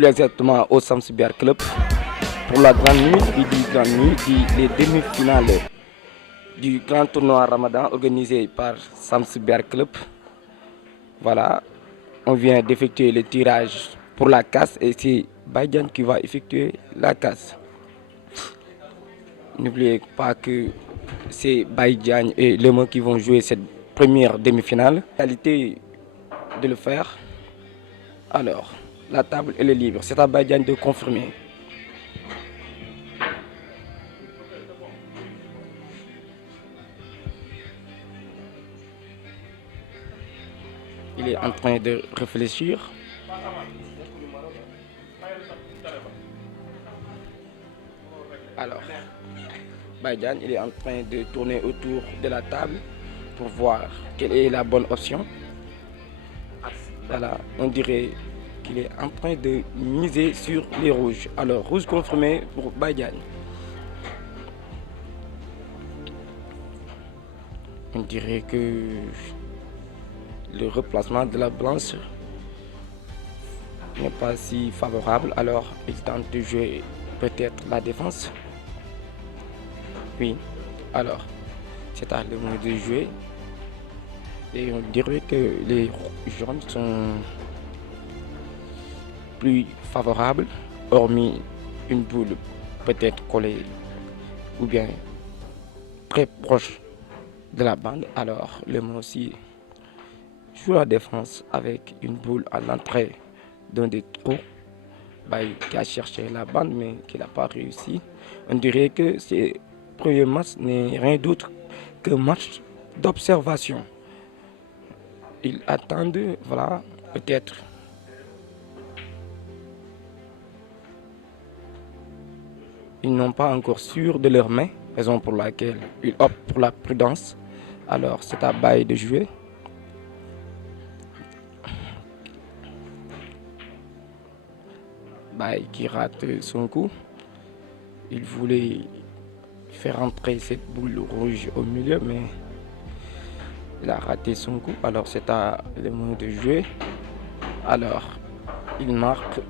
plus exactement au Sam Cyber Club, pour la grande nuit, qui dit grande nuit, dit les demi-finales du grand tournoi Ramadan organisé par Sam Cyber Club. Voilà, on vient d'effectuer le tirage pour la casse et c'est Baïdian qui va effectuer la casse. N'oubliez pas que c'est Baïdian et Lemo qui vont jouer cette première demi-finale. Qualité de le faire. Alors, la table elle est libre. C'est à Baïdian de confirmer. Il est en train de réfléchir. Alors, Baïdian, il est en train de tourner autour de la table pour voir quelle est la bonne option. Voilà, on dirait qu'il est en train de miser sur les rouges. Alors, rouge confirmé pour Baïdian. On dirait que le replacement de la blanche n'est pas si favorable. Alors, il tente de jouer peut-être la défense. Oui, alors, c'est à le moment de jouer. Et on dirait que les jaunes sont plus favorables, hormis une boule peut-être collée ou bien très proche de la bande. Alors, le mot aussi joue la défense avec une boule à l'entrée d'un des trous. Qui a cherché la bande mais qui n'a pas réussi. On dirait que ce premier match n'est rien d'autre qu'un match d'observation. Ils attendent, voilà, peut-être. Ils n'ont pas encore sûr de leur main, raison pour laquelle ils optent pour la prudence. Alors c'est à Baye de jouer. Baye qui rate son coup. Il voulait faire entrer cette boule rouge au milieu, mais il a raté son coup. Alors c'est à le moment de jouer. Alors il marque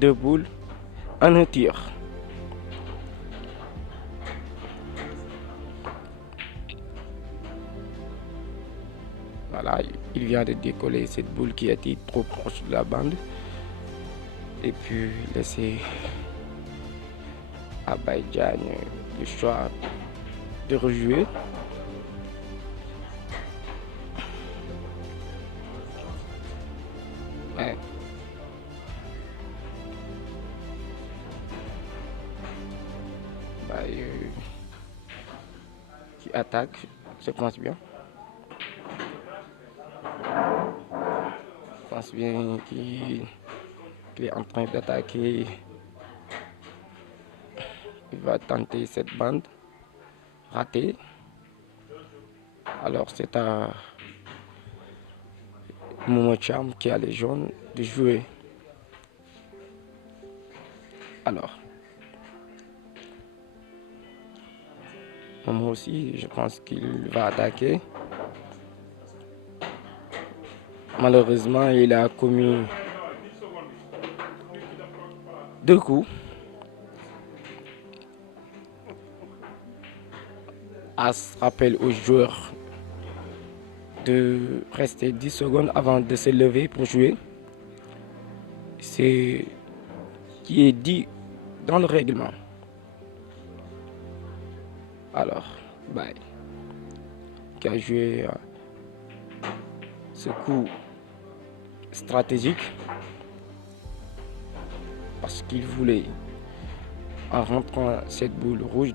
2 boules en un tir. Voilà, il vient de décoller cette boule qui était trop proche de la bande. Et puis laisser à Baïdian le choix de rejouer. Ouais. Qui attaque, je pense bien. Je pense bien qu'il est en train d'attaquer. Il va tenter cette bande. Raté. Alors c'est à Momo Cham qui a les jaunes de jouer. Alors. Momo aussi, je pense qu'il va attaquer. Malheureusement, il a commis 2 coups. As rappelle aux joueurs de rester 10 secondes avant de se lever pour jouer. C'est ce qui est dit dans le règlement. Alors, Baye qui a joué ce coup stratégique parce qu'il voulait, en rentrant cette boule rouge,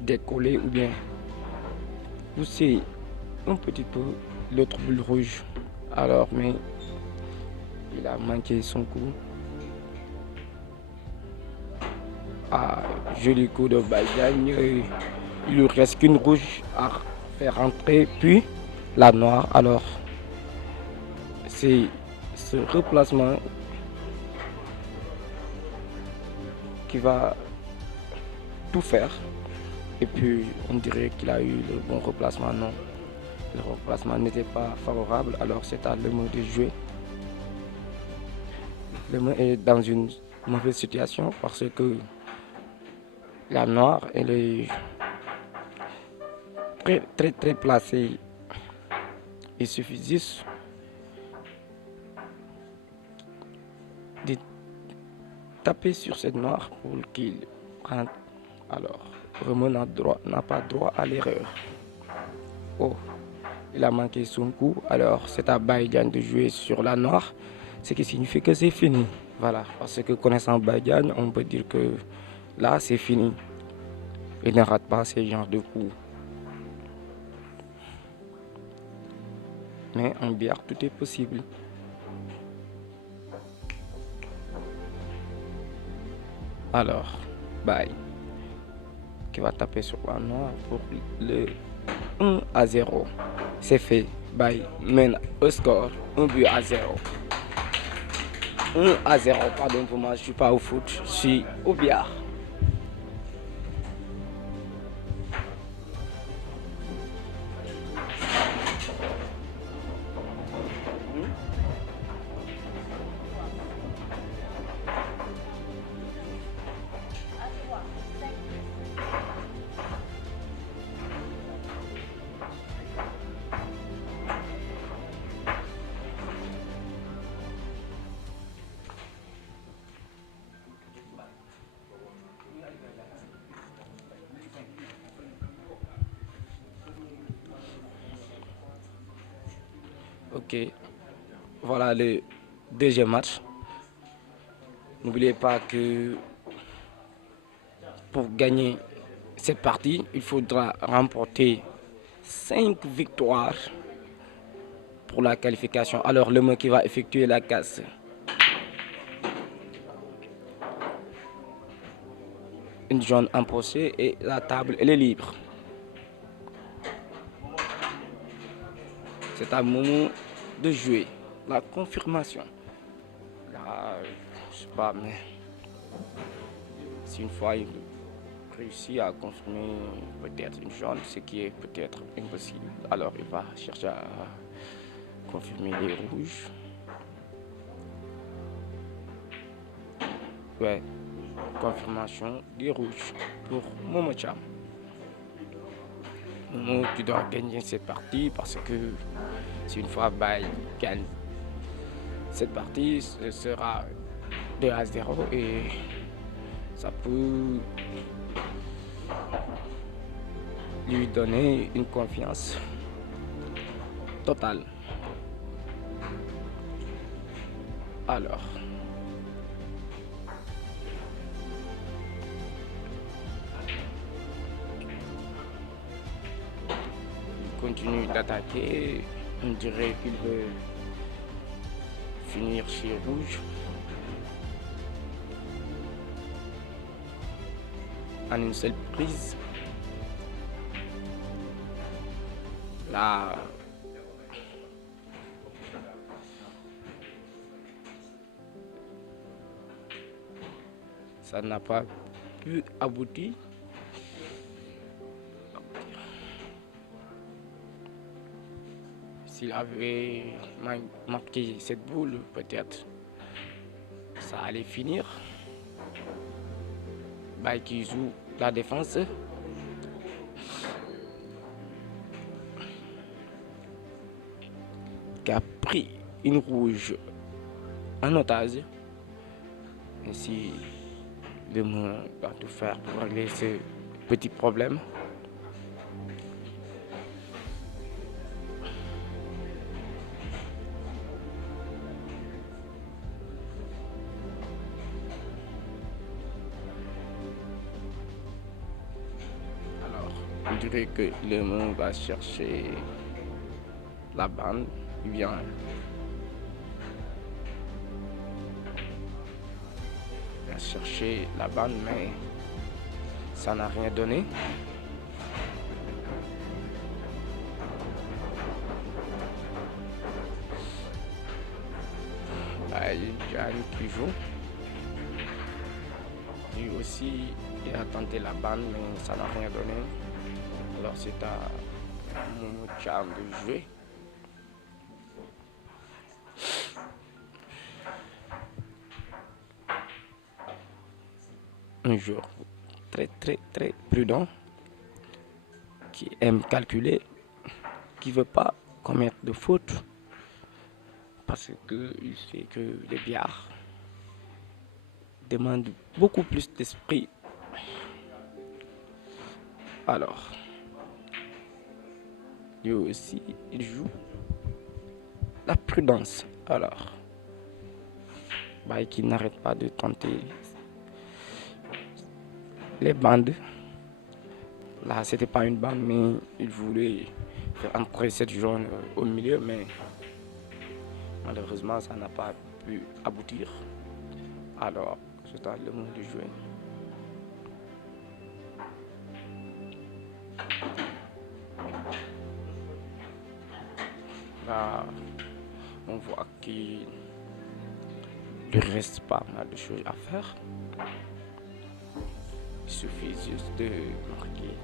décoller ou bien pousser un petit peu l'autre boule rouge. Alors, mais il a manqué son coup. Ah, joli coup de Baïdian. Il lui reste qu'une rouge à faire entrer, puis la noire. Alors, c'est ce replacement qui va tout faire. Et puis, on dirait qu'il a eu le bon replacement. Non, le replacement n'était pas favorable. Alors, c'est à le mot de jouer. Le monde est dans une mauvaise situation parce que la noire, elle est très placée. Il suffit juste de taper sur cette noire pour qu'il rentre. Alors, Remo n'a pas droit à l'erreur. Oh, il a manqué son coup. Alors, c'est à Baïdiane de jouer sur la noire, ce qui signifie que c'est fini. Voilà, parce que connaissant Baïdiane, on peut dire que là, c'est fini. Il ne rate pas ce genre de coups. Mais en bière, tout est possible. Alors, Baï, qui va taper sur la noire pour le 1-0. C'est fait. Baï mène au score 1-0. 1-0, pardon pour moi, je ne suis pas au foot, je suis au billard. Ok, voilà le deuxième match. N'oubliez pas que pour gagner cette partie, il faudra remporter 5 victoires pour la qualification. Alors le mec qui va effectuer la casse. Une jaune imposée et la table elle est libre. C'est à moment de jouer la confirmation. Là, je sais pas, mais si une fois il réussit à confirmer peut-être une jaune, ce qui est peut-être impossible, alors il va chercher à confirmer les rouges. Ouais, confirmation des rouges pour Momo Cham. Momo, tu dois gagner cette partie parce que si une fois Baye gagne cette partie, ce sera 2-0 et ça peut lui donner une confiance totale. Alors, il continue d'attaquer. On dirait qu'il veut finir chez rouge. En une seule prise. Là, ça n'a pas pu aboutir. S'il avait marqué cette boule, peut-être ça allait finir. Baye qui joue la défense. Qui a pris une rouge en otage. Ainsi, le monde va tout faire pour régler ce petit problème. On dirait que le monde va chercher la bande. Il vient chercher la bande, mais ça n'a rien donné. Il gagne qui joue. Lui aussi, il a tenté la bande, mais ça n'a rien donné. Alors c'est à Momo Cham de jouer. un joueur très très très prudent, qui aime calculer, qui ne veut pas commettre de fautes parce qu'il sait que le billard demande beaucoup plus d'esprit. Alors, lui aussi, il joue la prudence. Alors, qui n'arrête pas de tenter les bandes. Là, c'était pas une bande, mais il voulait faire entrer cette jaune au milieu, mais malheureusement, ça n'a pas pu aboutir. Alors, c'est à le moment de jouer. Là, on voit qu'il lui reste pas mal de choses à faire. Il suffit juste de marquer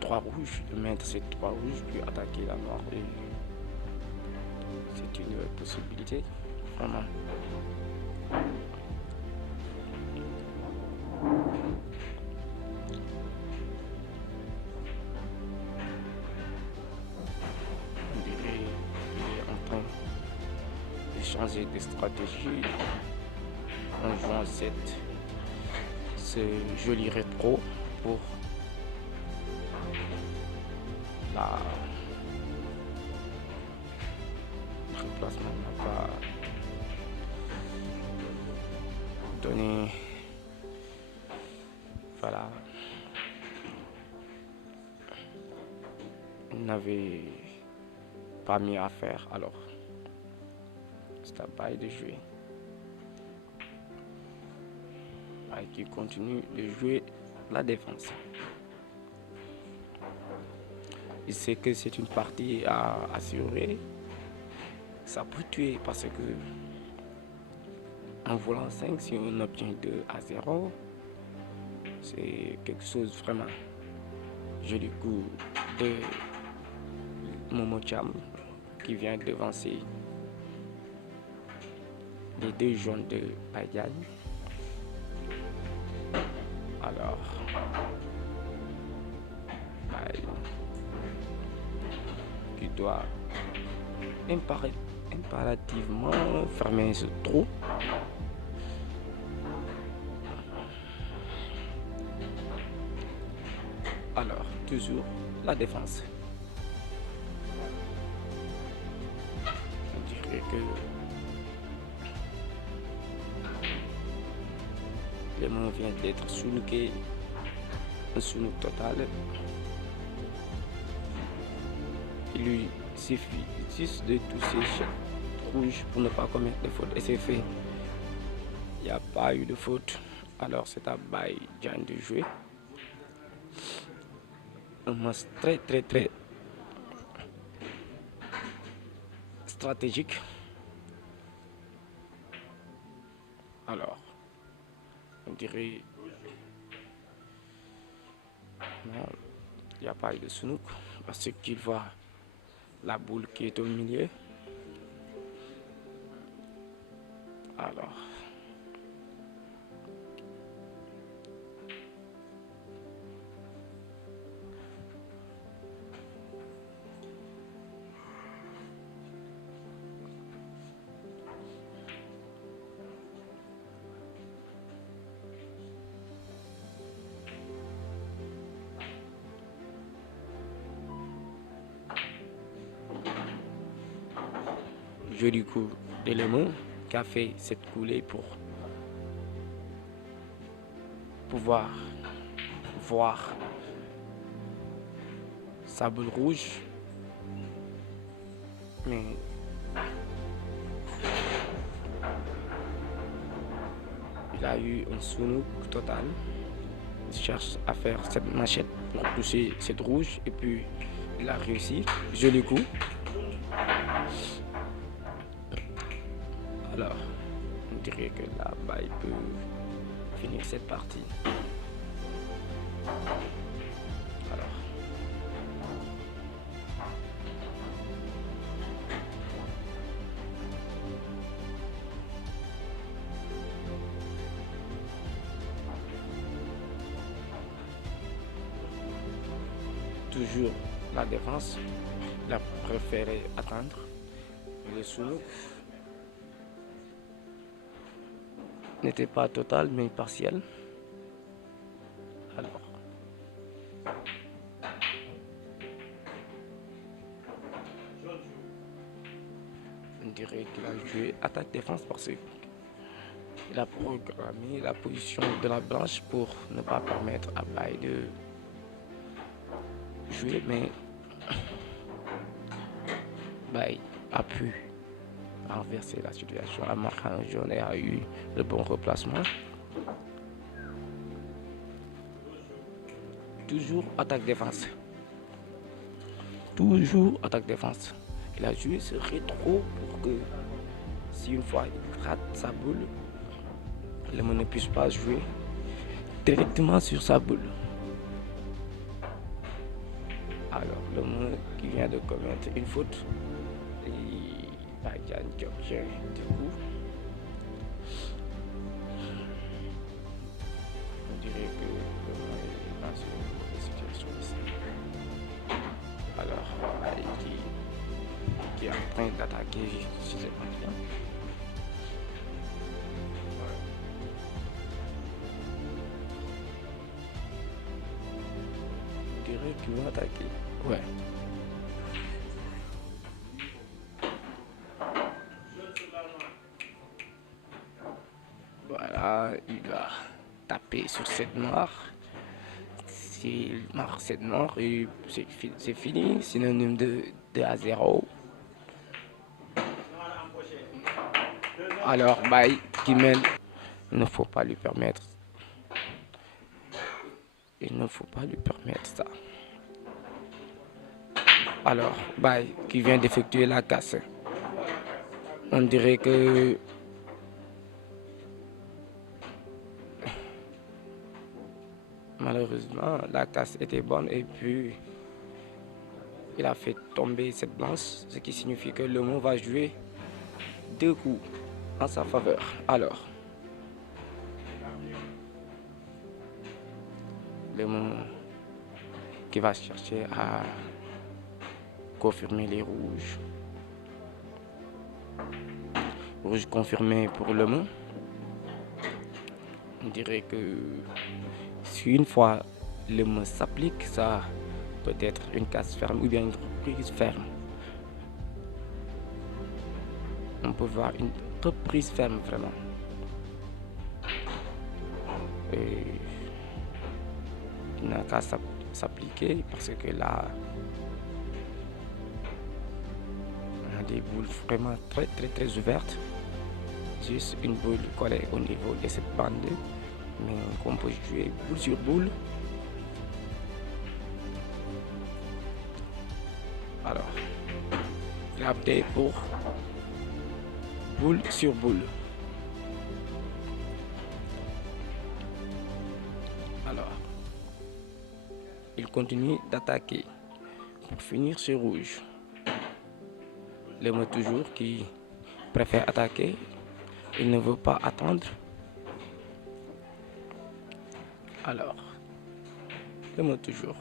3 rouges, de mettre ces 3 rouges, puis attaquer la noire. Et c'est une possibilité, vraiment. On dirait qu'il est en train de changer de stratégie en jouant ce joli rétro pour la remplacement n'a pas donné, voilà, il n'avait pas mis à faire, alors c'est à Baye de jouer. Baye qui continue de jouer la défense. Il sait que c'est une partie à assurer. Ça peut tuer parce que en volant 5, si on obtient 2-0, c'est quelque chose vraiment joli coup de Momo Cham qui vient devancer les 2 jaunes de Baïdiane. Alors, qui doit impérativement fermer ce trou. Alors, toujours la défense. On dirait que le monde vient d'être sounouké, un sounouk total. Il lui suffit juste de toucher rouge pour ne pas commettre de faute. Et c'est fait. Il n'y a pas eu de faute. Alors c'est à Baïdiane de jouer. Un match très très très stratégique. Alors, on dirait non, il n'y a pas eu de sounouk parce qu'il voit la boule qui est au milieu. Alors, joli coup d'élément qui a fait cette coulée pour pouvoir voir sa boule rouge. Mais il a eu un sounouk total. Il cherche à faire cette machette pour toucher cette rouge et puis il a réussi. Joli coup. Alors, on dirait que là, il peut finir cette partie. Alors, toujours la défense. Il a préféré attendre le sous n'était pas total mais partiel. Alors, on dirait qu'il a joué attaque-défense parce qu'il a programmé la position de la branche pour ne pas permettre à Baye de jouer, mais Baye a pu renverser la situation, a marqué un jaune et a eu le bon replacement. Toujours attaque-défense. Toujours attaque-défense. Il a joué ce rétro pour que si une fois il rate sa boule, le ne puisse pas jouer directement sur sa boule. Alors le monde qui vient de commettre une faute et Badian qui obtient du coup. On dirait que le monde est dans une mauvaise situation ici. Alors qui est en train d'attaquer, si c'est pas bien. On dirait qu'il va attaquer. Ouais. Voilà, il va taper sur cette noire. S'il marque cette noire, c'est fini, synonyme de 2-0. Alors, Baye qui mène, il ne faut pas lui permettre. Il ne faut pas lui permettre ça. Alors, Baye qui vient d'effectuer la casse. On dirait que malheureusement la casse était bonne et puis il a fait tomber cette blanche, ce qui signifie que le mot va jouer 2 coups en sa faveur. Alors, le mot qui va chercher à confirmer les rouges. Rouge confirmé pour le mot. On dirait que si une fois le mot s'applique, ça peut être une casse ferme ou bien une reprise ferme. On peut voir une reprise ferme vraiment. Et il n'a qu'à s'appliquer parce que là, on a des boules vraiment très ouvertes. Juste une boule collée au niveau de cette bande, mais qu'on peut jouer boule sur boule. Alors, il a opté pour boule sur boule. Alors, il continue d'attaquer pour finir sur rouge. Le mot toujours qui préfère attaquer, il ne veut pas attendre. Alors, le mot toujours.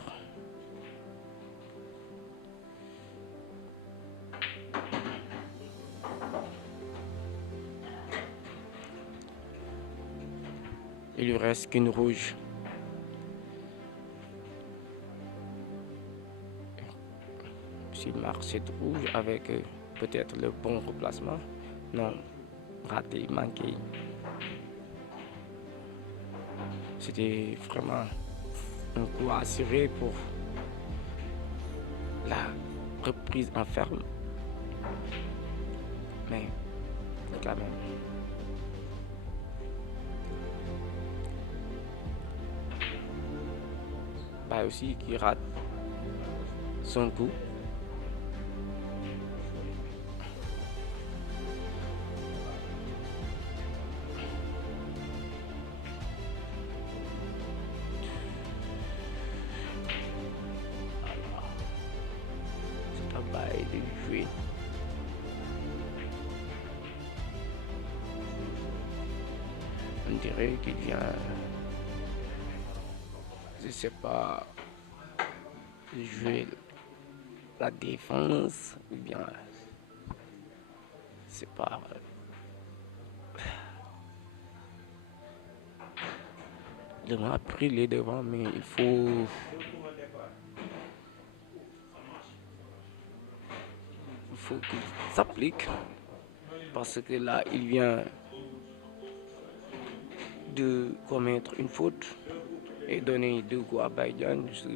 Il lui reste qu'une rouge. S'il marque cette rouge avec peut-être le bon replacement, non, raté, manqué. C'était vraiment un coup assuré pour la reprise en ferme. Mais quand même. Baye aussi qui rate son coup. C'est à Baye de jouer. On dirait qu'il vient, je sais pas, de jouer la défense ou bien c'est pas. Il a pris les devants, mais il faut qu'il s'applique parce que là il vient de commettre une faute et donner 2 coups à Baïdian, ce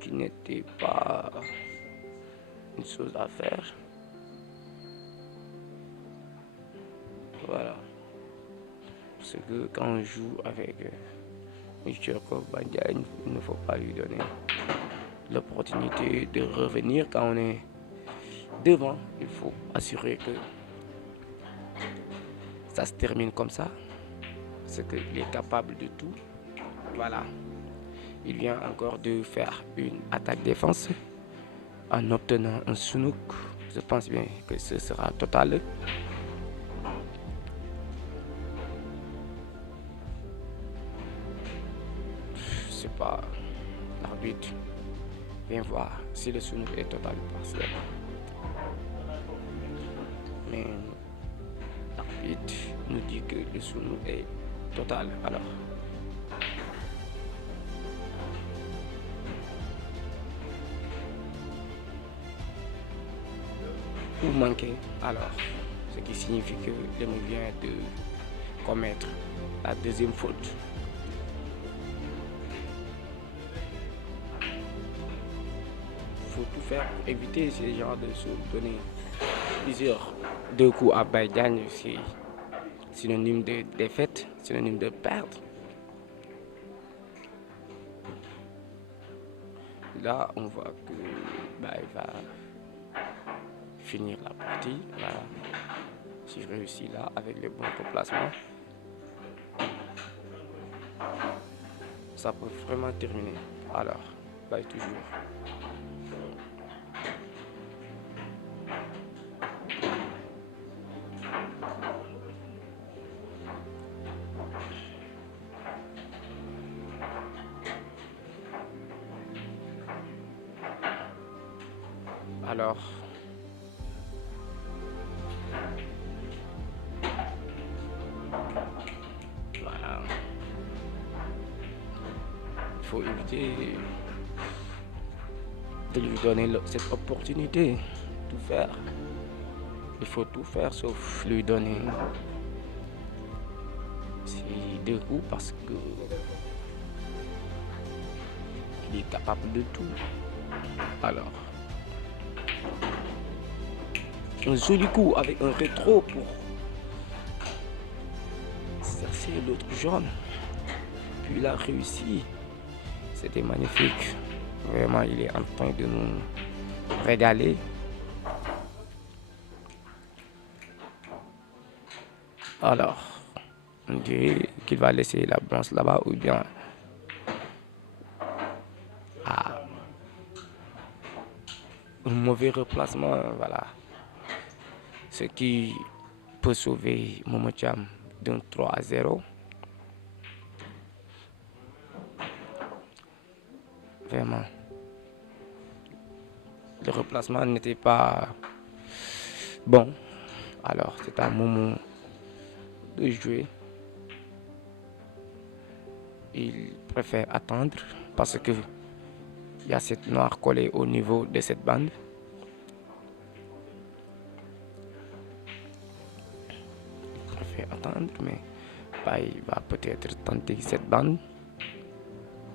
qui n'était pas une chose à faire. Voilà. Parce que quand on joue avec M. Baïdian, il ne faut pas lui donner l'opportunité de revenir quand on est devant. Il faut assurer que ça se termine comme ça. Parce qu'il est capable de tout. Voilà. Il vient encore de faire une attaque-défense en obtenant un Sunuk. Je pense bien que ce sera total. Je sais pas. L'arbitre vient voir si le Sunuk est total ou partiel. Mais l'arbitre nous dit que le Sunuk est total. Alors, ou manquer, alors, ce qui signifie que l'homme vient de commettre la deuxième faute. Il faut tout faire pour éviter ce genre de choses. Donner plusieurs 2 coups à Baïdian, c'est synonyme de défaite, synonyme de perdre. Là, on voit que il va finir la partie. Voilà. Si je réussis là avec le bon remplacement, ça peut vraiment terminer. Alors, toujours. Alors, voilà. Il faut éviter de lui donner cette opportunité. Tout faire. Il faut tout faire sauf lui donner ces 2 coups parce que il est capable de tout. Alors, un joli coup avec un rétro pour chercher l'autre jaune. Puis il a réussi. C'était magnifique. Vraiment, il est en train de nous régaler. Alors, on dirait qu'il va laisser la bronze là-bas ou bien un mauvais replacement. Voilà. Ce qui peut sauver Momocham d'un 3-0. Vraiment. Le replacement n'était pas bon. Alors, c'est à Momo de jouer. Il préfère attendre parce que il y a cette noire collée au niveau de cette bande. Il préfère attendre, mais il va peut-être tenter cette bande.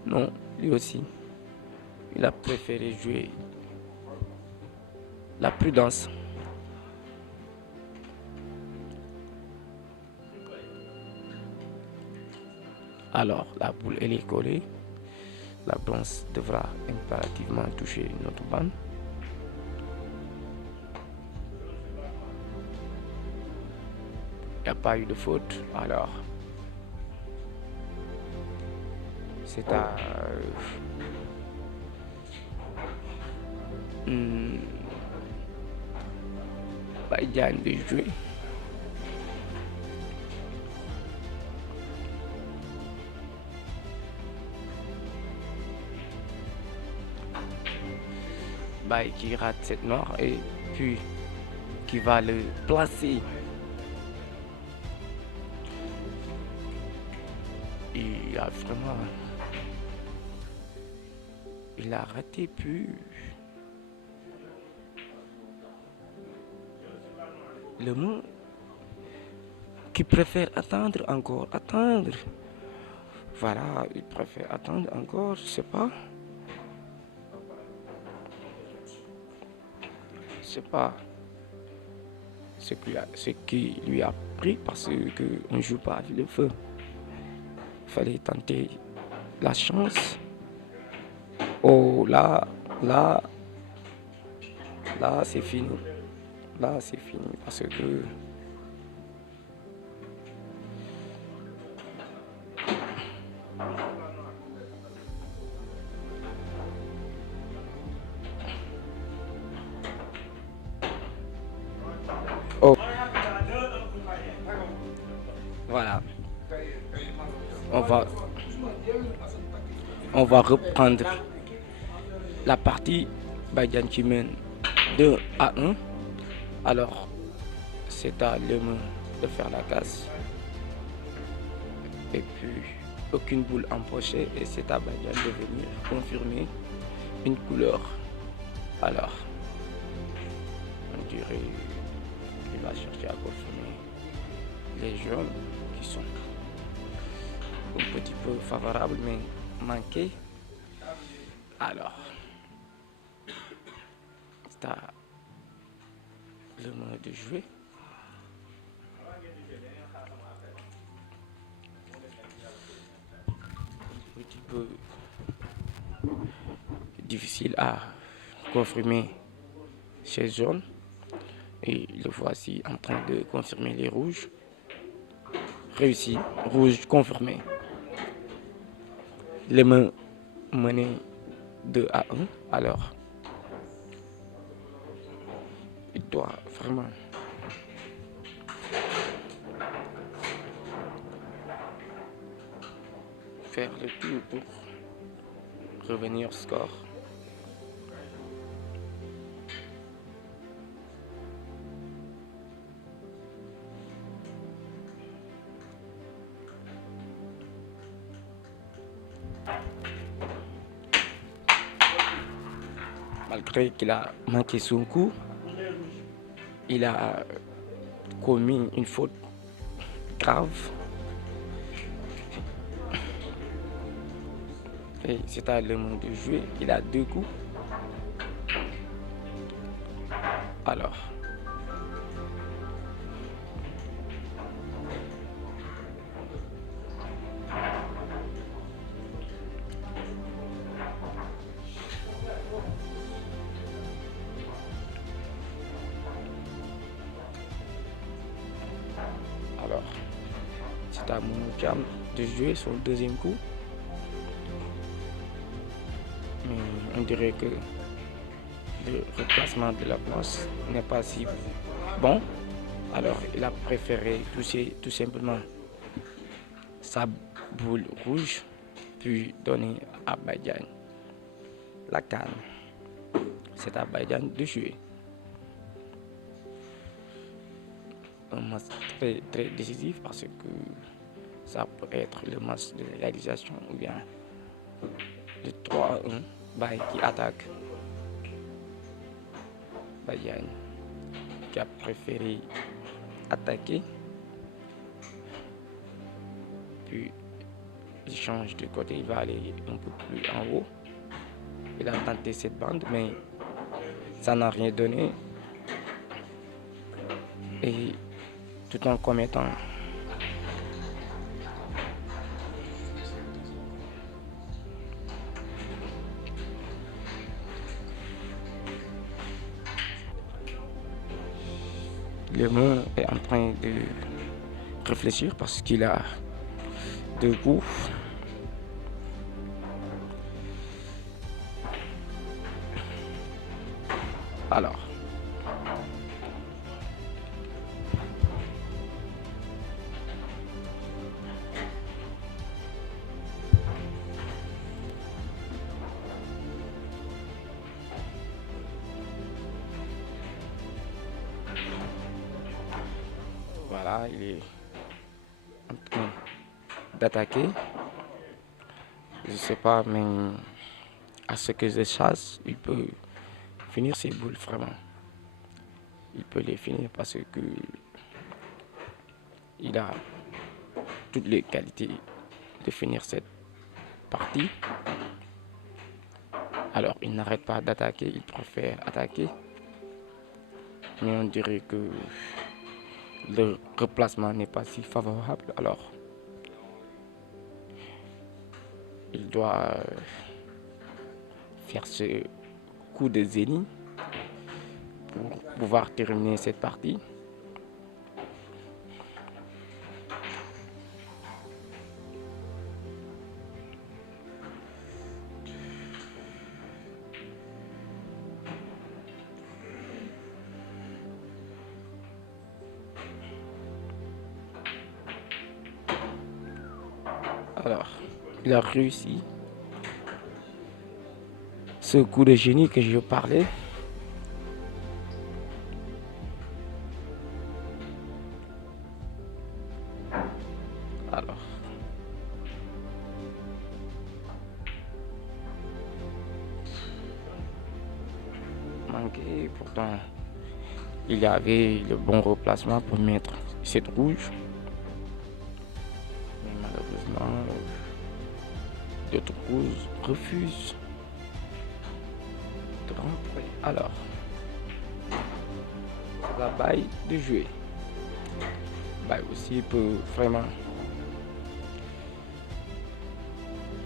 Non, lui aussi. Il a préféré jouer la prudence. Alors, la boule elle est collée. La bronze devra impérativement toucher notre bande. Il n'y a pas eu de faute. Alors, c'est à Baïdian de jouer. bah, qui rate cette noire et puis qui va le placer. Il a vraiment. Il a raté, puis le mot qui préfère attendre encore, attendre. Voilà, il préfère attendre encore, je sais pas. Je sais pas ce qui lui a pris parce qu'on ne joue pas avec le feu. Il fallait tenter la chance. Oh là, là c'est fini. Là c'est fini parce que oh voilà. On va on va reprendre la partie. Badian qui mène 2-1. Alors c'est à l'homme de faire la casse. Et puis aucune boule empochée et c'est à Badian de venir confirmer une couleur. Alors on dirait qu'il va chercher à confirmer les jaunes qui sont un petit peu favorables mais manqués. Alors c'est à le mode de jouer. Un petit peu difficile à confirmer chez jaune. Et le voici en train de confirmer les rouges. Réussi, rouge confirmé. Les mains menées 2-1. Alors, il doit vraiment faire le tout pour revenir au score. Malgré qu'il a manqué son coup, il a commis une faute grave. Et c'est à le moment de jouer. Il a 2 coups. Alors, c'est à Monocam de jouer son deuxième coup. Mais on dirait que le replacement de la place n'est pas si bon. Alors il a préféré toucher tout simplement sa boule rouge, puis donner à Badian la canne. C'est à Badian de jouer. Un match très, très décisif parce que ça peut être le match de réalisation ou bien le 3-1. Bay qui attaque. Badian qui a préféré attaquer. Puis il change de côté, il va aller un peu plus en haut. Il a tenté cette bande, mais ça n'a rien donné. Et tout en commettant le monde est en train de réfléchir parce qu'il a 2 coups. Alors, Voilà, il est en train d'attaquer. Je sais pas, mais à ce que je chasse, il peut finir ses boules vraiment. Il peut les finir parce que il a toutes les qualités de finir cette partie. Alors il n'arrête pas d'attaquer, il préfère attaquer. Mais on dirait que le replacement n'est pas si favorable. Alors il doit faire ce coup de zénith pour pouvoir terminer cette partie. Alors, il a réussi ce coup de génie que je parlais. Alors, manqué, pourtant il y avait le bon replacement pour mettre cette rouge. Mais malheureusement, d'autres rouges refusent de rentrer. Alors, la baille de jouer. Baille aussi peut vraiment.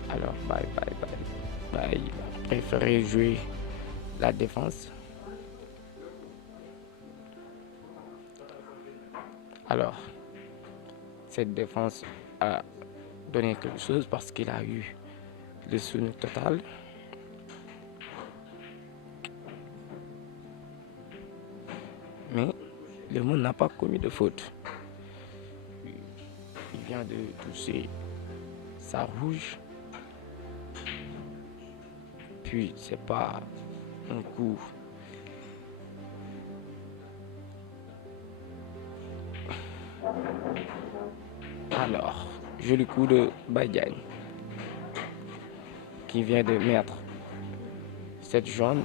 Alors, baille. Baille va préférer jouer la défense. Alors, cette défense a donné quelque chose parce qu'il a eu le soutien total. Mais le monde n'a pas commis de faute. Il vient de toucher sa rouge. Puis c'est pas un coup. Alors, joli coup de Badiane qui vient de mettre cette jaune.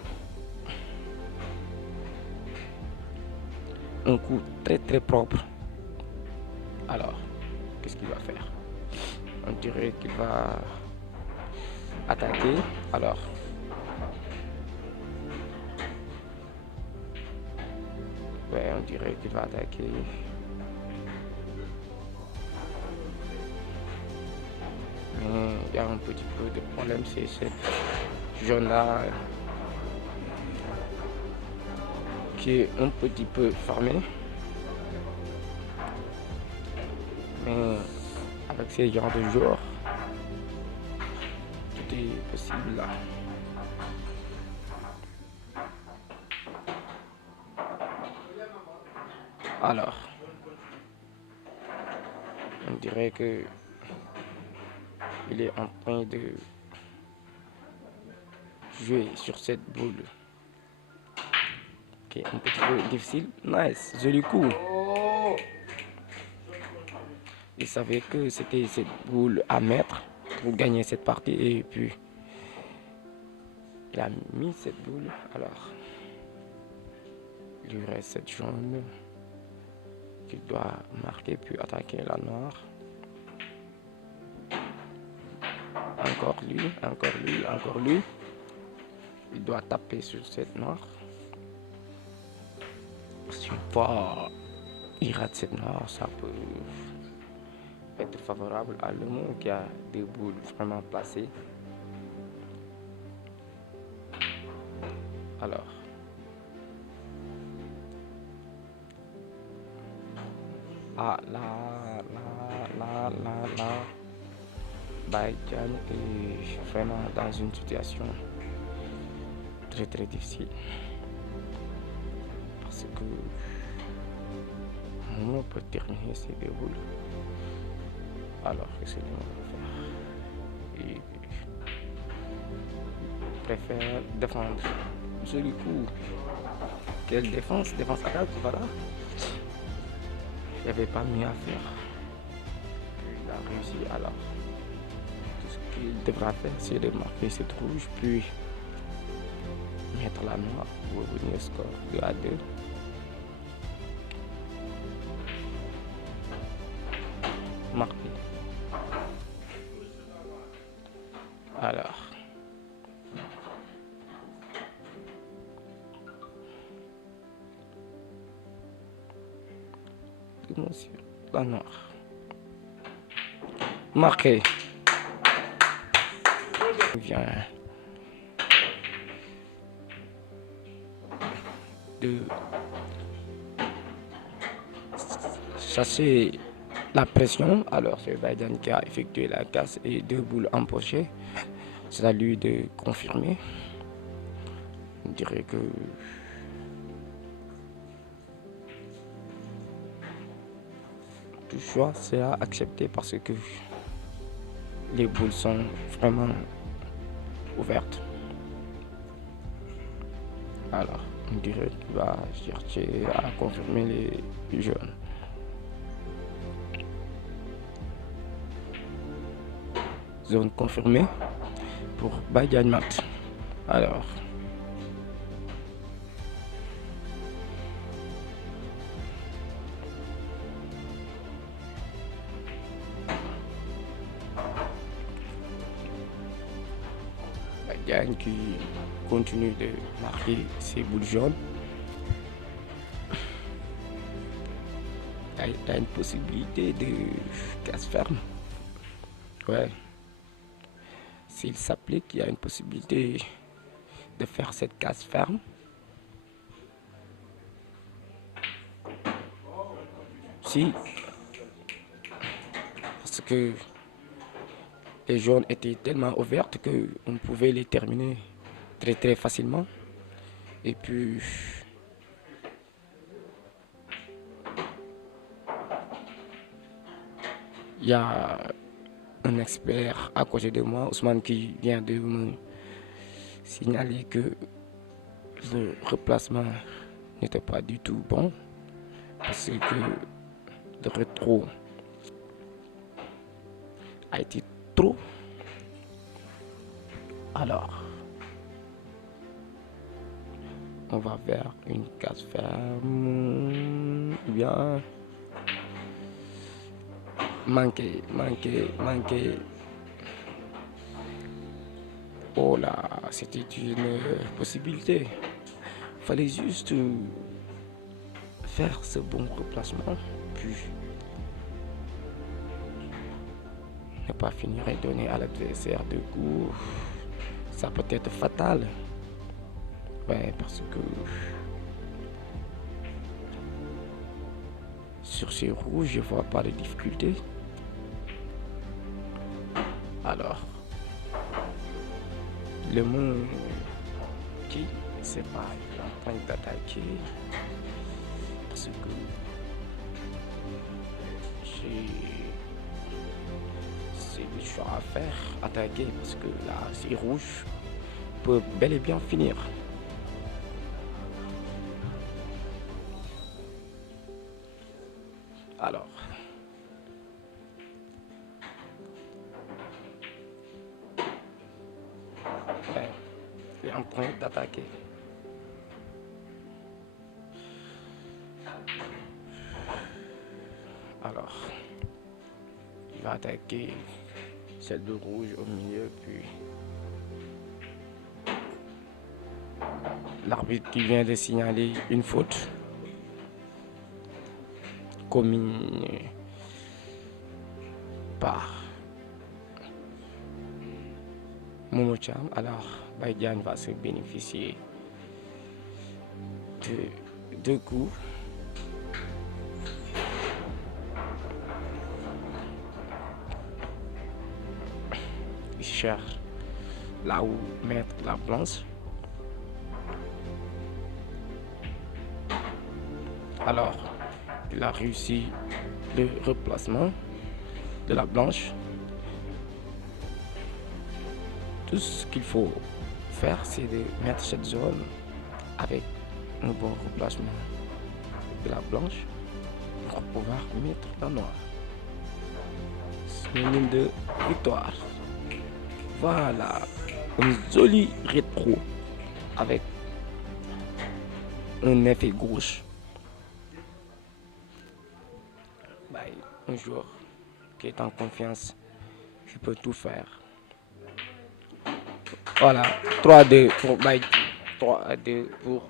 Un coup très propre. Alors, qu'est-ce qu'il va faire? On dirait qu'il va attaquer. Alors, ouais, on dirait qu'il va attaquer. Mais il y a un petit peu de problème, c'est cette jaune-là qui est un petit peu fermée. Mais avec ces genres de joueurs, tout est possible là. Alors, on dirait que il est en train de jouer sur cette boule qui est un petit peu difficile. Nice, joli coup. Il savait que c'était cette boule à mettre pour gagner cette partie et puis il a mis cette boule. Alors, il lui reste cette jaune qu'il doit marquer puis attaquer la noire. Encore lui. Il doit taper sur cette noire. Si une fois il rate cette noire, ça peut être favorable à Le Mans qui a des boules vraiment placées. Alors, là, Badiane est vraiment dans une situation très difficile parce que on peut terminer ces deux boules. Alors qu'est-ce que va faire? Il préfère défendre. Joli coup. Quelle défense? Défense attaque, voilà. n'y avait pas mieux à faire. Il a réussi. Alors, tout ce qu'il devra faire, c'est de marquer cette rouge, puis mettre la noire pour revenir au score 2-2. Marqué. Alors. Monsieur, la noire. Marqué. Vient de chasser la pression. Alors c'est Biden qui a effectué la casse et 2 boules empochées. C'est à lui de confirmer. On dirait que tout choix sera accepté parce que les boules sont vraiment ouvertes. Alors, on dirait qu'il va chercher à confirmer les jaunes. Zone confirmée pour Badian Mat. Alors, Badian qui continue de marquer ses boules jaunes. Il y a une possibilité de casse ferme. Ouais. S'il s'applique, il y a une possibilité de faire cette casse ferme. Si. Parce que les jaunes étaient tellement ouvertes qu'on pouvait les terminer très facilement. Et puis il y a un expert à côté de moi, Ousmane, qui vient de me signaler que le replacement n'était pas du tout bon parce que le rétro a été trop. Alors, on va vers une case ferme. Bien. Manqué. Oh là, c'était une possibilité. Fallait juste faire ce bon replacement, puis ne pas finir et donner à l'adversaire de coups. Ça peut être fatal. Ouais, parce que sur ces rouges, je vois pas de difficulté. Alors, le monde qui c'est pas en train d'attaquer parce que c'est le choix à faire, attaquer parce que là, ces rouges peut bel et bien finir. Alors, il est en train d'attaquer. Alors, il va attaquer celle de rouge au milieu, puis l'arbitre qui vient de signaler une faute commise par Momo Cham. Alors, Badian va se bénéficier de 2 coups. Il cherche là où mettre la planche. Alors, il a réussi le replacement de la blanche. Tout ce qu'il faut faire, c'est de mettre cette zone avec un bon replacement de la blanche. pour pouvoir mettre la noire. Synonyme de victoire. Voilà, une jolie rétro avec un effet gauche. Un joueur qui est en confiance, qui peut tout faire. Voilà, 3-2 pour Baye, 3-2 pour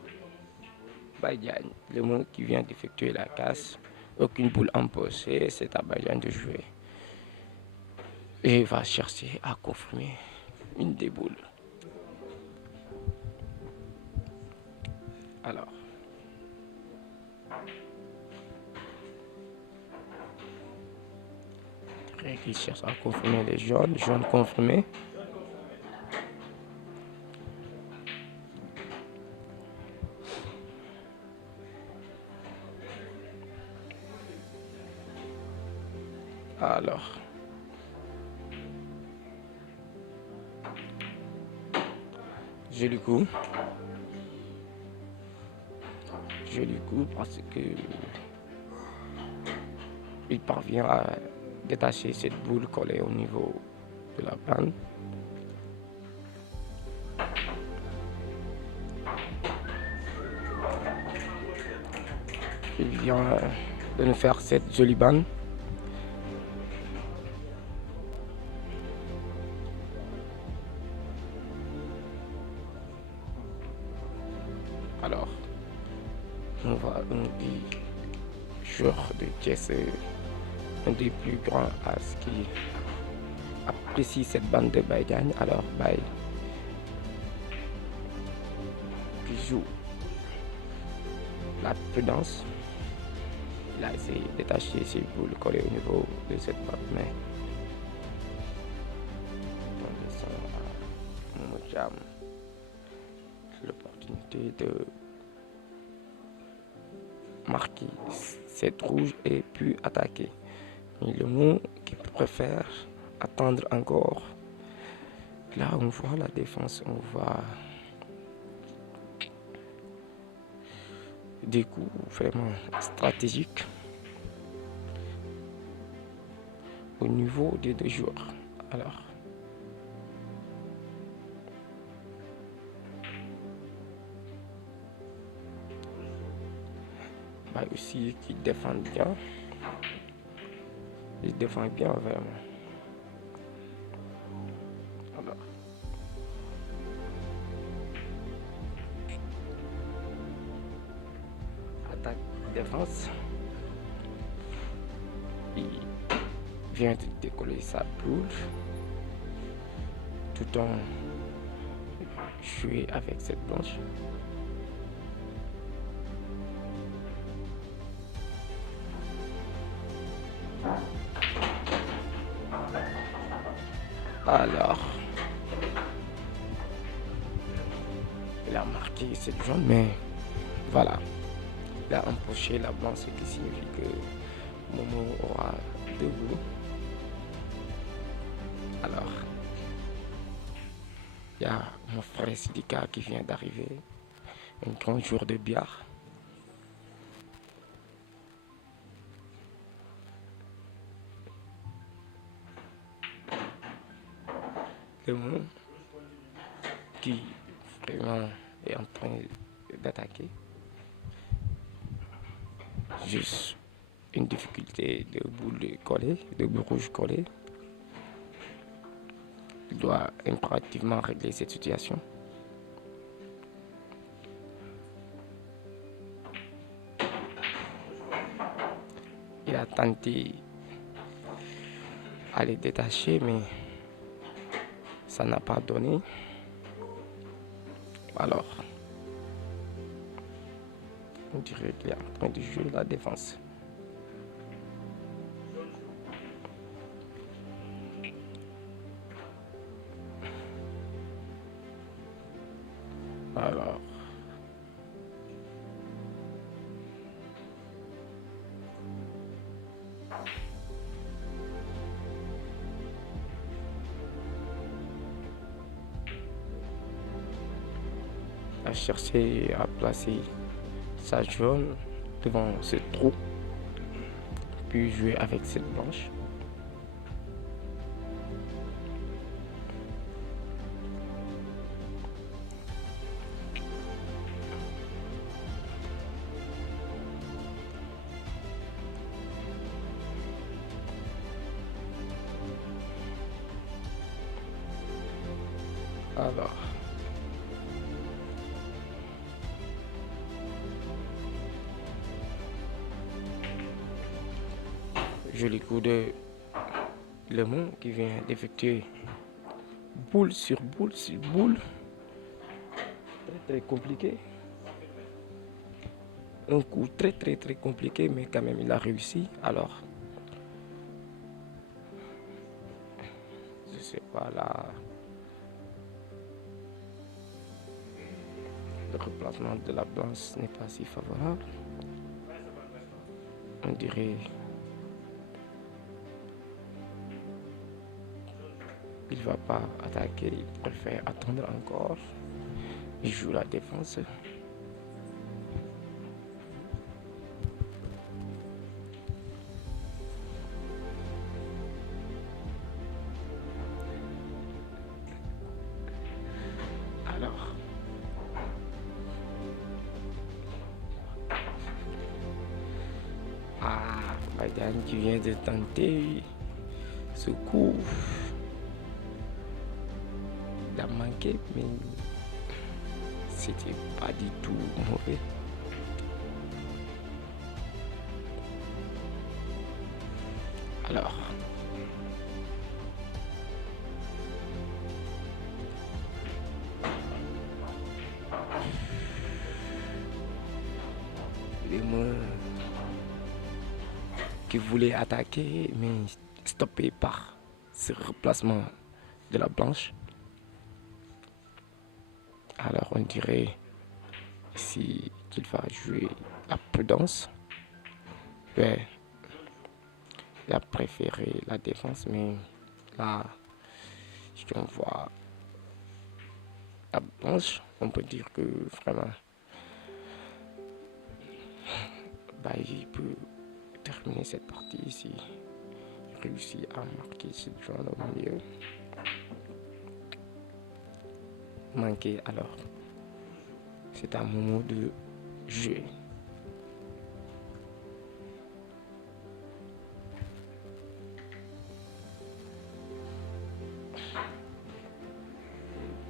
Baye. Le mot qui vient d'effectuer la casse. Aucune boule en poche et c'est à Baye de jouer. Et il va chercher à confirmer une des boules. Alors. Qui cherche à confirmer les jaunes confirmés. Alors, joli coup parce que il parvient à détacher cette boule collée au niveau de la panne. Il vient de nous faire cette jolie bande. Alors, on voit un des joueurs de Thiès, un des plus grands as qui apprécie cette bande de Baye Diagne. Alors Baye qui joue la prudence. Il a essayé de détacher ses boules collées au niveau de cette bande, mais on descend à Moujam. L'opportunité de marquer cette rouge et puis attaquer. Mais le mot qui préfère attendre encore. Là on voit la défense, on voit des coups vraiment stratégiques au niveau des deux joueurs. Alors Baye aussi qui défend bien. Il défend bien vraiment. Alors attaque défense. Il vient de décoller sa boule tout en jouant avec cette blanche. Alors, il a marqué cette jaune, mais voilà, il a empoché la blanche, ce qui signifie que Momo aura deux bouts. Alors, il y a mon frère Sidika qui vient d'arriver, un grand joueur de billard. Le mot qui vraiment est en train d'attaquer. Juste une difficulté de boule collée, de boule rouge collée. Il doit impérativement régler cette situation. Il a tenté à les détacher, mais ça n'a pas donné. Alors, on dirait qu'il est en train de jouer la défense. Alors, à chercher à placer sa jaune devant ce trou. pu jouer avec cette blanche. Alors, joli coup de Lemon qui vient d'effectuer boule sur boule sur boule. Très compliqué. Un coup très compliqué, mais quand même il a réussi. Alors, je sais pas là. Le replacement de la blanche n'est pas si favorable. On dirait il va pas attaquer, il préfère attendre encore. Il joue la défense. Alors, Badiane qui vient de tenter ce coup. Il a manqué, mais c'était pas du tout mauvais. Alors, les mots qui voulaient attaquer, mais stoppé par ce replacement de la blanche. Alors on dirait ici qu'il va jouer la prudence. Ouais, il a préféré la défense, mais là, si on voit la blanche, on peut dire que vraiment, il peut terminer cette partie ici. Il réussit à marquer cette zone au milieu. Manqué, alors c'est un moment de jouer.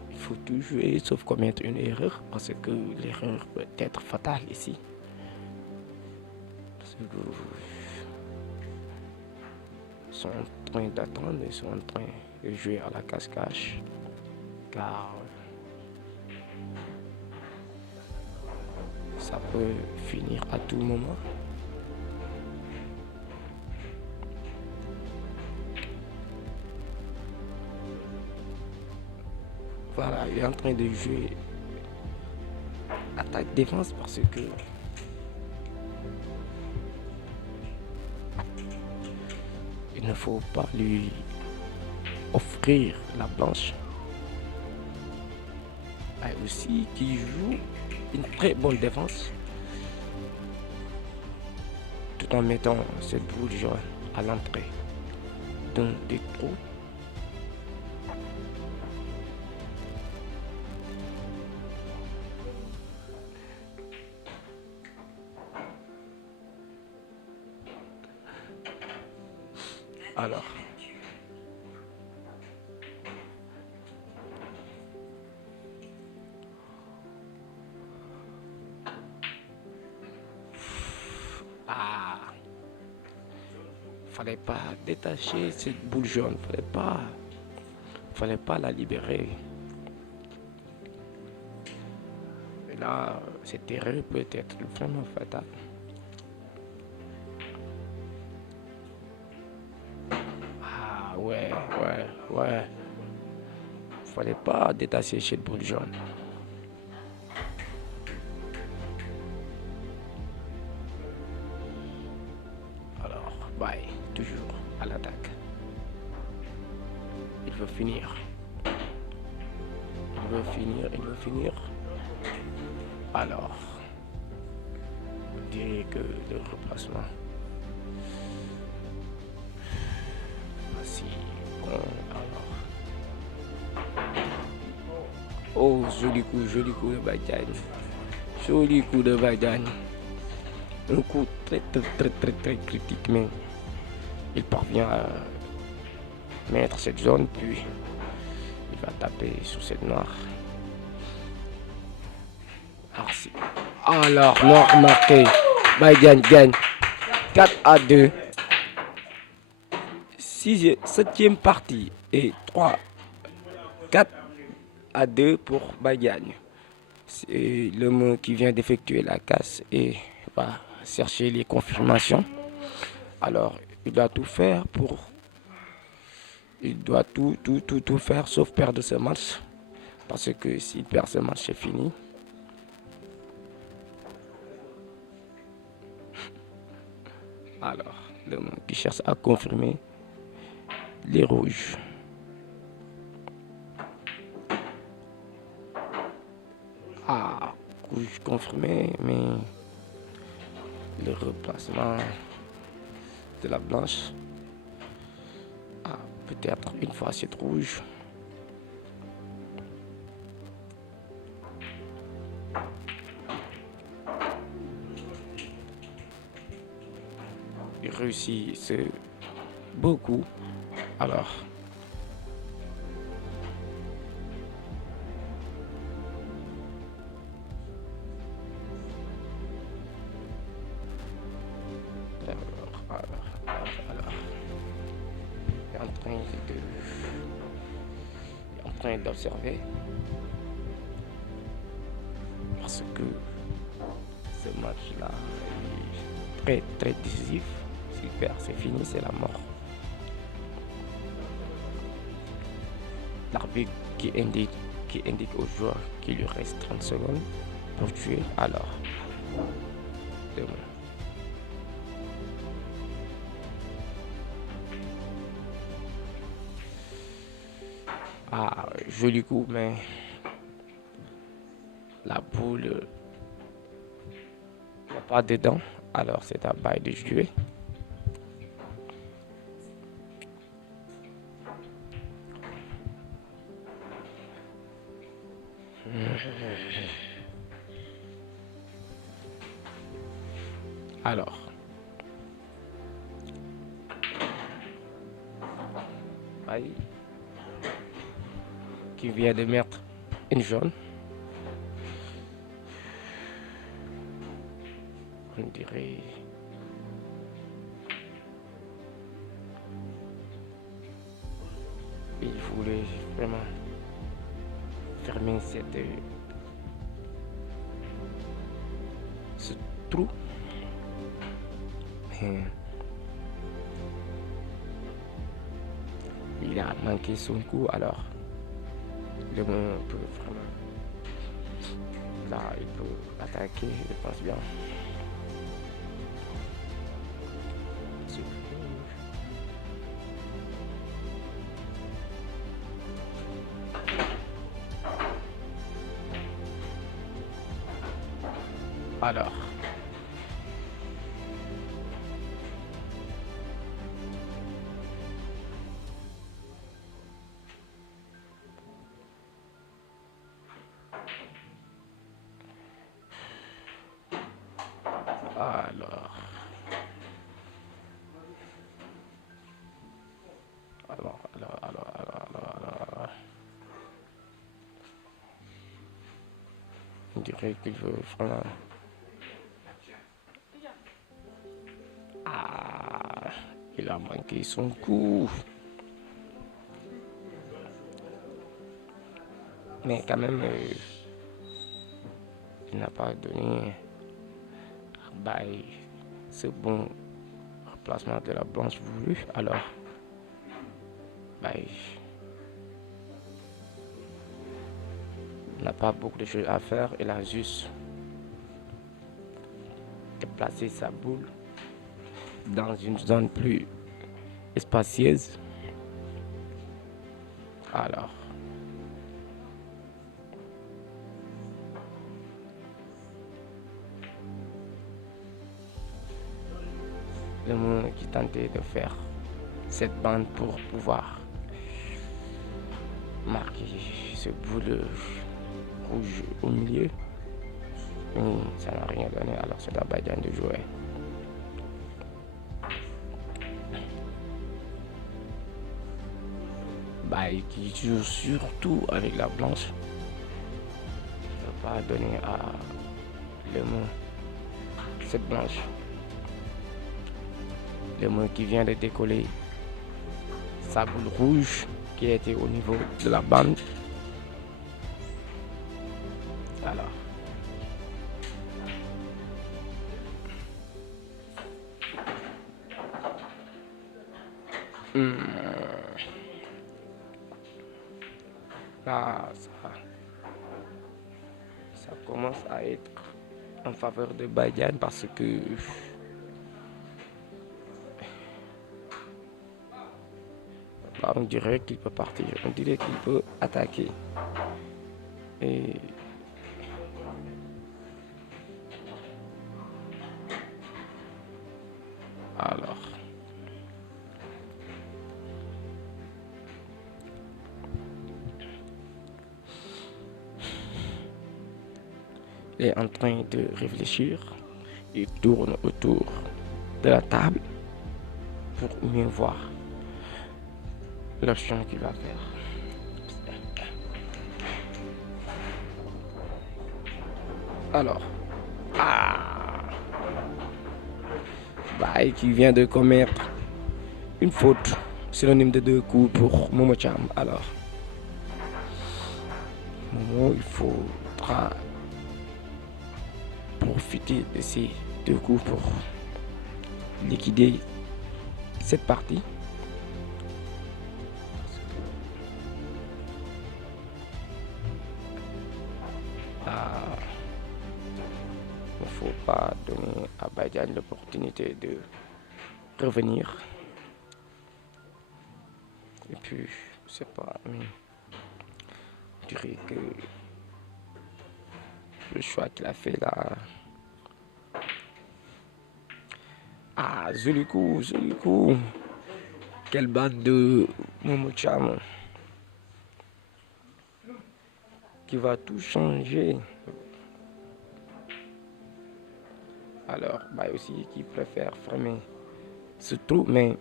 Il faut tout jouer sauf commettre une erreur, parce que l'erreur peut être fatale ici. Parce que ils sont en train d'attendre, ils sont en train de jouer à la cache-cache, car ça peut finir à tout moment. Voilà, il est en train de jouer attaque-défense parce que il ne faut pas lui offrir la blanche. Et aussi qui joue une très bonne défense tout en mettant cette boule jaune à l'entrée d'un des trous. Alors, fallait pas détacher cette boule jaune, fallait pas la libérer. Et là, cette erreur peut être vraiment fatale. Ouais. Fallait pas détacher cette boule jaune. Alors, toujours à l'attaque. Il veut finir. Alors, on dirait que le replacement Oh, joli coup de Badiane. Joli coup de Badiane. Un coup très critique, mais il parvient à mettre cette zone, puis il va taper sur cette noire. Alors, noir marqué. Badiane gagne 4-2. 7e partie et 4-2 pour Badiane. C'est l'homme qui vient d'effectuer la casse et va chercher les confirmations. Alors, il doit tout faire pour... Il doit tout faire sauf perdre ce match. Parce que s'il perd ce match, c'est fini. Alors, l'homme qui cherche à confirmer les rouges. Ah, rouge confirmé, mais le replacement de la blanche. Ah, peut-être une facette rouge. Il réussit ce beau coup. Alors, il est en train d'observer parce que ce match-là est très décisif. S'il perd, c'est fini, c'est la mort. L'arbitre qui indique aux joueurs qu'il lui reste 30 secondes pour tuer. Alors, ah, joli coup, mais la boule n'a pas dedans. Alors, c'est à Baye de jouer. Alors, Baye qui vient de mettre une jaune. On dirait il voulait vraiment fermer ce trou. Mais il a manqué son coup, alors le monde peut vraiment... Là, il peut attaquer, je pense bien. Alors, on dirait qu'il veut vraiment... Ah, il a manqué son coup. Mais quand même, il n'a pas donné ce bon remplacement de la blanche voulue. Alors, il n'a pas beaucoup de choses à faire. Il a juste déplacé sa boule dans une zone plus spacieuse. Alors, le monde qui tentait de faire cette bande pour pouvoir marquer ce bout rouge au milieu. Ça n'a rien donné, alors c'est à Badian de jouer. Qui joue surtout avec la blanche. Ne peut pas donner à le mot cette blanche. Le mot qui vient de décoller sa boule rouge qui était au niveau de la bande. Alors. Là, ça commence à être en faveur de Badian parce que on dirait qu'il peut partir, on dirait qu'il peut attaquer. Et alors, il est en train de réfléchir. Il tourne autour de la table pour mieux voir l'option qu'il va faire. Alors, qui vient de commettre une faute synonyme de 2 coups pour Momo Thiam. Alors, Momo, il faudra profiter de ces 2 coups pour liquider cette partie. Il ne faut pas donner à Badian l'opportunité de revenir. Et puis, je sais pas, mais je dirais que le choix qu'il a fait là. Joli coup, joli coup. Quelle bande de Momo Thiam qui va tout changer. Alors, aussi qui préfère fermer ce trou, mais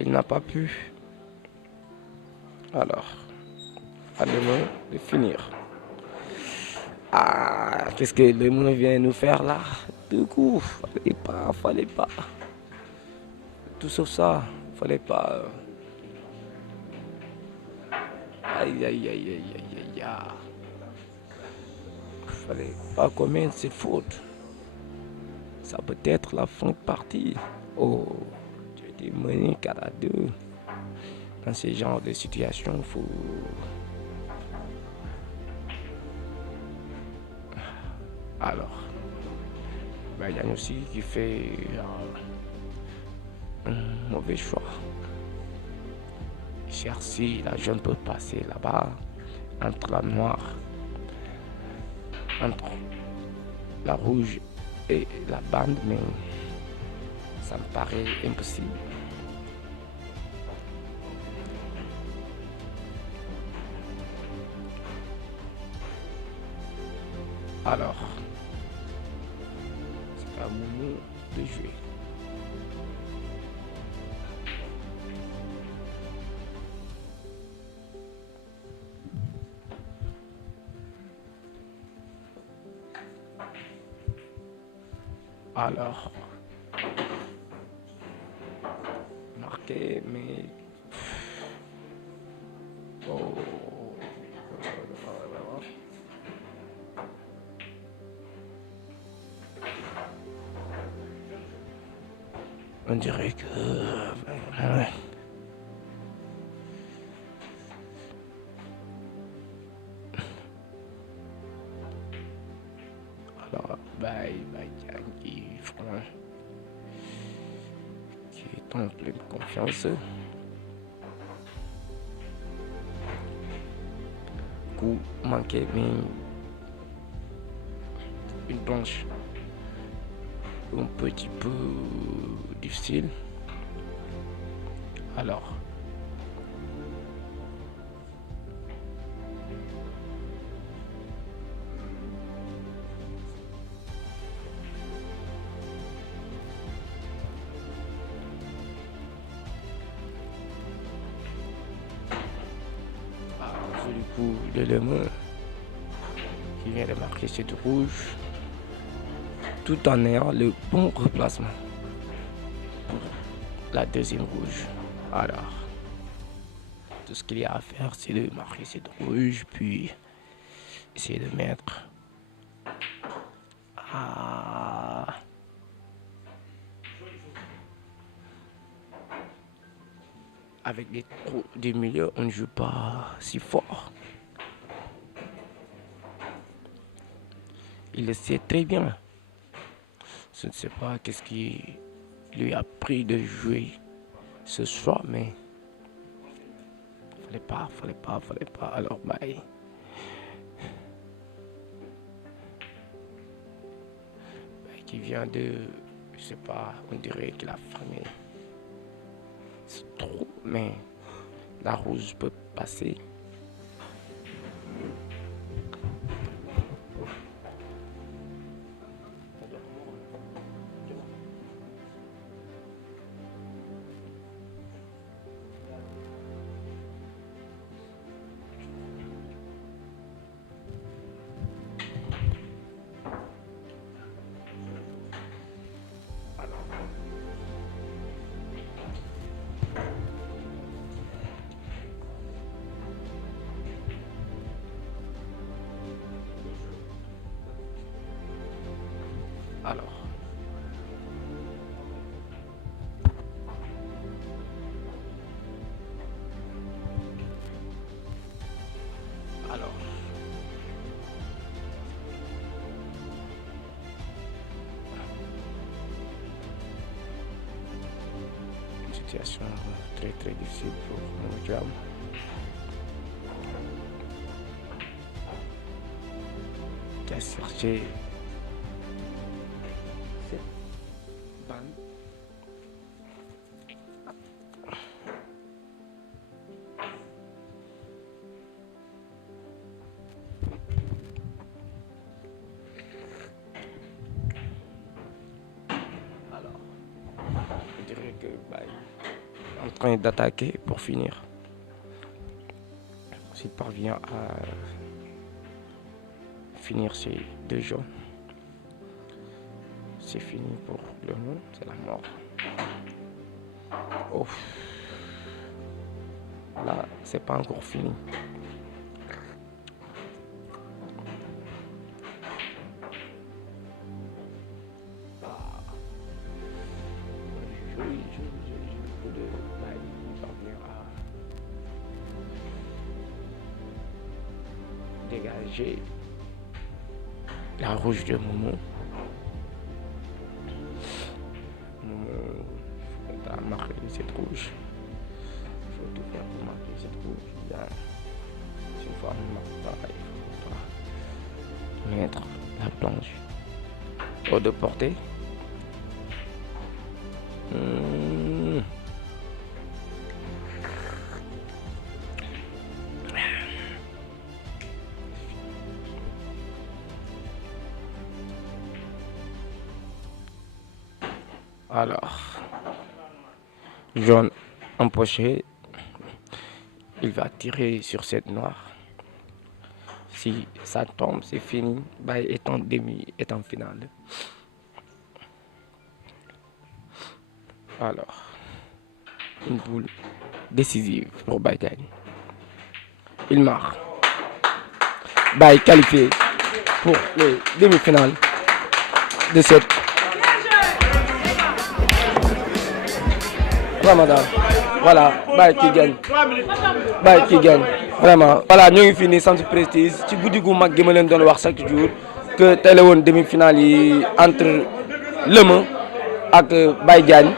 il n'a pas pu. Alors, à demain de finir. Qu'est-ce que le monde vient nous faire là? 2 coups, fallait pas. Tout sauf ça, fallait pas. Aïe. Fallait pas commettre cette faute. Ça peut être la fin de partie. Oh, tu étais mené 4-2. Dans ce genre de situation, il faut. Alors, il y a aussi qui fait un mauvais choix. Si la jaune peut passer là-bas, entre la noire, entre la rouge et la bande, mais ça me paraît impossible. Alors, c'est à Momo de jouer. Alors, marqué, mais on dirait que alors qui est en pleine confiance. Coup manqué, mais une planche un petit peu difficile. Alors, du coup de Lemon qui vient de marquer cette rouge tout en ayant le bon replacement pour la deuxième rouge. Alors, tout ce qu'il y a à faire, c'est de marquer cette rouge, puis essayer de mettre avec des trous du milieu, on ne joue pas si fort. Il le sait très bien. Je ne sais pas qu'est-ce qui lui a pris de jouer ce soir, mais fallait pas. Alors, bye. Qui vient de, je sais pas, on dirait qu'il a fermé ce trou, mais la rouge peut passer. Situation très difficile pour mon job. Qui a cherché cette bande. Alors, je dirais que en train d'attaquer pour finir. S'il parvient à finir ces deux jaunes, c'est fini pour le monde, c'est la mort. Oh. Là, c'est pas encore fini. Dégager la rouge de Momo. Momo, il faut marquer cette rouge. Il faut tout faire pour marquer cette rouge. Bien, une fois on ne marque pas, il faut mettre la planche hors de portée. Alors, jaune empoché, il va tirer sur cette noire. Si ça tombe, c'est fini. Baye est en demi, est en finale. Alors, une boule décisive pour Baye Diagne. Il marque. Baye qualifié pour les demi-finales de cette Ramadan. Voilà, Baye qui gagne. Baye qui gagne. Vraiment. Voilà, nous avons fini sans prestige. Si vous dites que je vais wax chaque jour que telle est une demi-finale entre Lemon et Baye Diagne.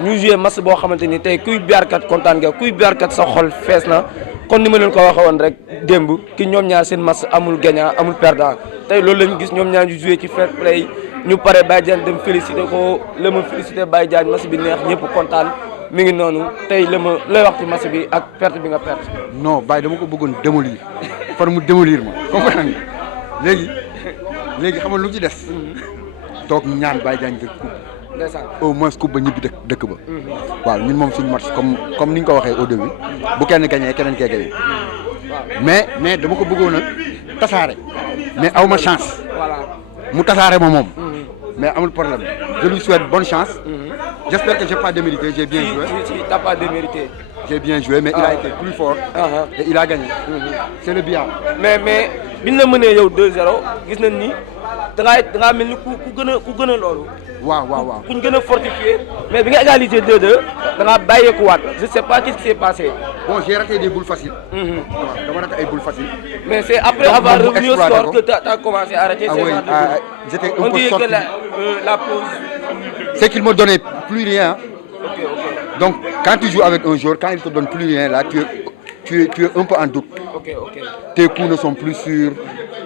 Nous jouons match boo xamante ni tey kuy biarkat kontaan nga kuy biarkat sa xol fees na kon ni ma leen ko waxee woon rek démb ki ñoom ñaar seen match amul gagnant amul perdant tey loolu lañu gis ñoom ñaar ñu joué ci fair play ñu pare Baye Diagne dem félicité ko Lemon félicité Baye Diagne match bi neex ñëpp kontaan mi ngi noonu tey Lemon lay wax ci match bi ak perte bi nga perte. non Baye dama ko bëggoon démolir far mu démolir ma comprendre nga léegi xam nga lu ci des toog ñaan Baye Diagne de coupe au moins coupe ba ñibbi dëkk ba waaw ñun moom suñu match comme ni ñu ko waxee au début bu kenn gagné keneen kee gagné mais dama ko bëggoon a tasaare mais aw ma chance voilà mu tasaare ma moom mais amul problème je lui souhaite bonne chance j'espère que j'ai pas démérité j'ai bien joué si t'as pas démérité j'ai bien joué mais il a été plus fort et il a gagné c'est le billard mais biñ la mënee yow 2-0 gis nañ ni dangaa mel ni ku gën a loolu waaw kuñ gën a fortifié mais bi nga égalisé 2-2 dangaa bàyyeekuwaat je sais pas qu'est-ce qui s'est passé bon j'ai raté des boules faciles waaw dama raté ay boules faciles mais c'est après donc, avoir moom mu revenu au exploité score ko. que t'as commencé à arrêter ces genres de boules. j'étais un On peu dirait sorti que la pause c'est qu'il me donnait plus rien ok donc quand tu joues avec un joueur quand il te donne plus rien là tu es un peu en doute ok tes coups ne sont plus sûrs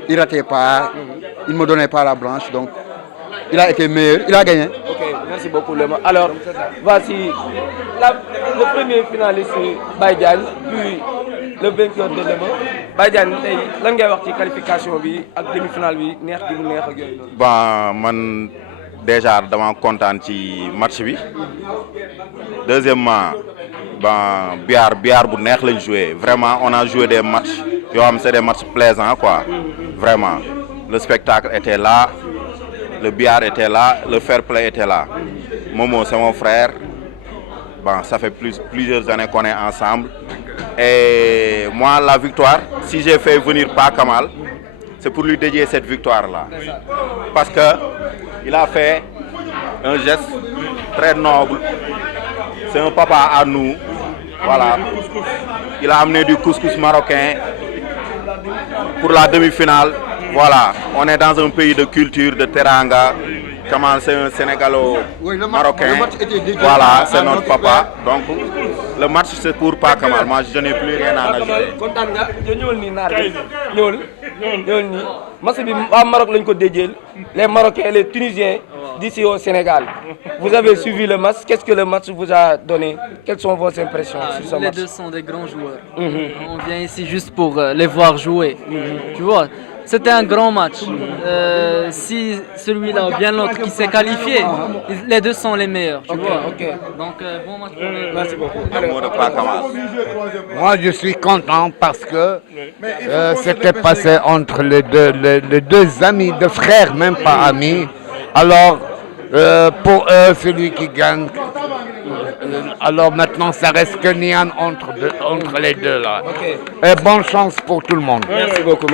il ratait pas il me donnait pas la blanche donc il a été meilleur il a gagné. Ok, merci beaucoup Lema. Alors, voici le premier finaliste Baye Diagne, puis le vainqueur de Lema. Baye Diagne tey lan ngay wax ci qualification bi ak demi-finale bi neex gi mu neex ak yooyu noonu. Bon man déjà dama kontaan ci match bi deuxièmement bon billard bu neex lañ joué vraiment on a joué des matchs yoo xam c'est des matchs plaisants quoi vraiment le spectacle était là. Le billard était là, le fair play était là. Momo, c'est mon frère. Bon, ça fait plusieurs années qu'on est ensemble. Et moi, la victoire, si j'ai fait venir Pa Kamal, c'est pour lui dédier cette victoire-là. Parce qu'il a fait un geste très noble. C'est un papa à nous. Voilà. Il a amené du couscous marocain pour la demi-finale. Voilà, on est dans un pays de culture, de teranga. Kamal, c'est un Sénégalo-marocain. Voilà, c'est notre papa. Donc, le match, c'est pour Pa Kamal. Moi, je n'ai plus rien à ajouter. Kontaan nga ñëwal nii naar bi ñëwal nii match bi waa Maroc lañ ko déjeel les Marocains et les Tunisiens d'ici au Sénégal. Vous avez suivi le match, qu'est-ce que le match vous a donné? Quelles sont vos impressions sur ce match? Les deux sont des grands joueurs. On vient ici juste pour les voir jouer. Tu vois, c'était un grand match. Si celui-là ou bien l'autre qui s'est qualifié, les deux sont les meilleurs. Tu vois. Donc bon match. Merci beaucoup. Le mot de Pa Kamal. Moi, je suis content parce que c'était passé entre les deux amis, de frères, même pas amis. Alors, pour eux, celui qui gagne. Alors maintenant, ça reste que Nian entre les deux là. Et bonne chance pour tout le monde. Merci beaucoup.